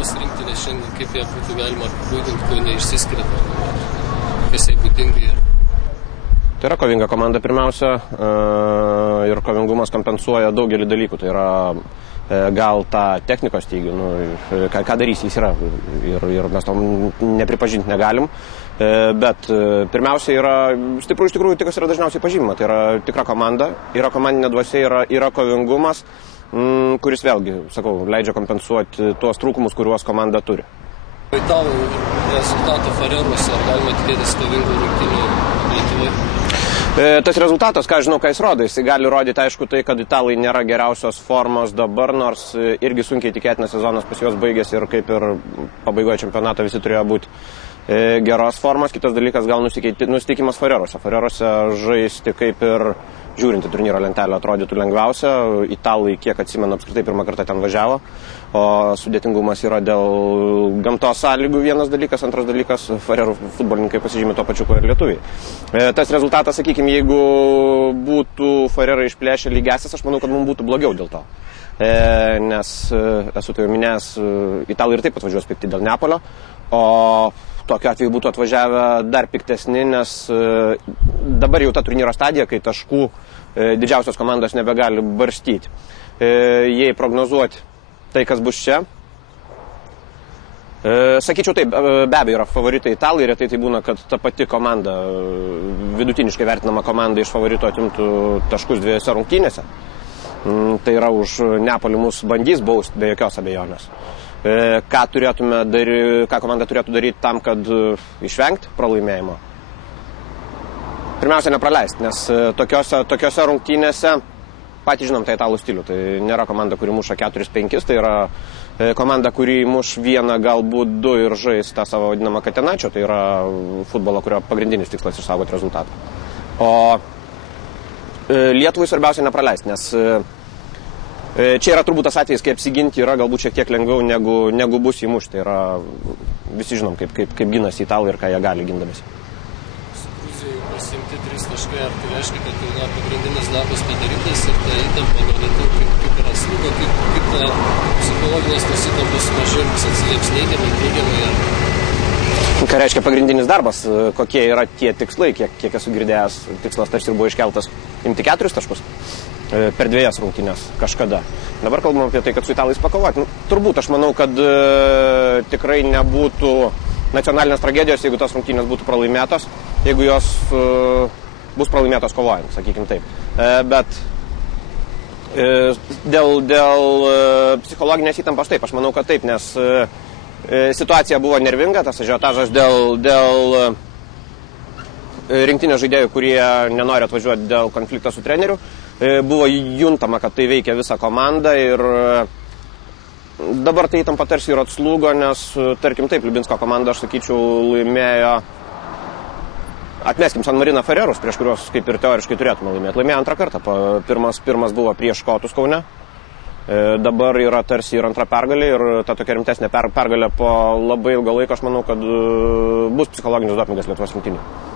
Lietuvos rinktinė šiandien, kaip ją būtų galima apibūdinti, kuo neišsiskiria, kas jai būdinga yra? Tai yra kovinga komanda pirmiausia ir kovingumas kompensuoja daugelį dalykų. Tai yra gal tą technikos stygių, ką darys jis yra ir mes to nepripažinti negalim. Bet pirmiausia yra, stiprų iš tikrųjų tai, kas yra dažniausiai pažymima, tai yra tikra komanda, yra komandinė dvasia, yra kovingumas, kuris vėlgi, sakau, leidžia kompensuoti tuos trūkumus, kuriuos komanda turi. Italų rezultatų Fareruose, ar galima tikėtis kovingų rungtynių Lietuvoje? Tas rezultatas, ką žinau, ką jis rodo, jis gali rodyti, aišku, tai, kad italai nėra geriausios formos dabar, nors irgi sunkiai tikėtinas sezonas pas juos baigėsi ir kaip ir pabaigoje čempionato visi turėjo būti geros formos. Kitas dalykas, gal nusiteikimas Fareruose. Fareruose žaisti kaip ir žiūrinti turnyro lentelę atrodytų lengviausia. Italai, kiek atsimenu, apskritai pirmą kartą ten važiavo, o sudėtingumas yra dėl gamtos sąlygų vienas dalykas, antras dalykas, Farerų futbolininkai pasižymė to pačiu, kur ir lietuviai. Tas rezultatas, sakykime, jeigu būtų Farerai išplėšę lygiasis, aš manau, kad mums būtų blogiau dėl to. Nes, esu tai jau minėjęs, italai ir taip atvažiuos pikti dėl Neapolio, o tokiu atveju būtų atvažiavę dar piktesni, nes dabar jau ta turnyro stadija, kai taškų didžiausios komandos nebegali barstyti. Jei prognozuoti tai, kas bus čia, sakyčiau taip, be abejo yra favoritai italai, retai tai būna, kad ta pati komanda, vidutiniškai vertinama komanda iš favorito atimtų taškus dviejose rungtynėse. Tai yra už Neapolį mus bandys bausti be jokios abejonės. Ką komanda turėtų daryti tam, kad išvengti pralaimėjimo? Pirmiausia, nepraleisti, nes tokiose rungtynėse patys žinom tai italų stilių. Tai nėra komanda, kuri muša 4-5, tai yra komanda, kuri muš vieną, galbūt du ir žais tą savo vadinamą katenačio, tai yra futbolo, kurio pagrindinis tikslas išsaugoti rezultatą. O Lietuvai svarbiausia nepraleisti, nes čia yra turbūt tas atvejis, kai apsiginti yra galbūt šiek tiek lengviau negu bus įmušti. Tai yra, visi žinom, kaip ginasi italai ir ką jie gali gindamasi. Su Gruzijai pasimti 3 taškai, ar tai reiškia, kad pagrindinis darbas padarytas ir ta įtampa nuo Lietuvų kaip yra slūgo, kaip psichologinės tos įtampos mažiau atsilieps neigiamai? Ką reiškia pagrindinis darbas, kokie yra tie tikslai, kiek esu girdėjęs, tikslas tarsi ir buvo iškeltas imti 4 taškus per 2 rungtynės kažkada. Dabar kalbam apie tai, kad su italais pakovoti. Turbūt aš manau, kad tikrai nebūtų nacionalinės tragedijos, jeigu tos rungtynės būtų pralaimėtos, jeigu jos bus pralaimėtos kovojant, sakykim taip. Bet dėl psichologinės įtampos taip, aš manau, kad taip, nes situacija buvo nervinga, tas ažiotažas dėl rinktinės žaidėjų, kurie nenori atvažiuoti dėl konflikto su treneriu. Buvo juntama, kad tai veikia visą komandą ir dabar tai įtampa tarsi ir atslūgo, nes, tarkim taip, Liubinsko komanda, aš sakyčiau, laimėjo, atmeskim San Marino Farerus, prieš kuriuos kaip ir teoriškai turėtume laimėti. Laimėjo antrą kartą, pirmas buvo prieš Škotus Kaune. Dabar yra tarsi ir antra pergalė ir ta tokia rimtesnė pergalė po labai ilgo laiko, aš manau, kad bus psichologinis dopingas Lietuvos rinktinėje.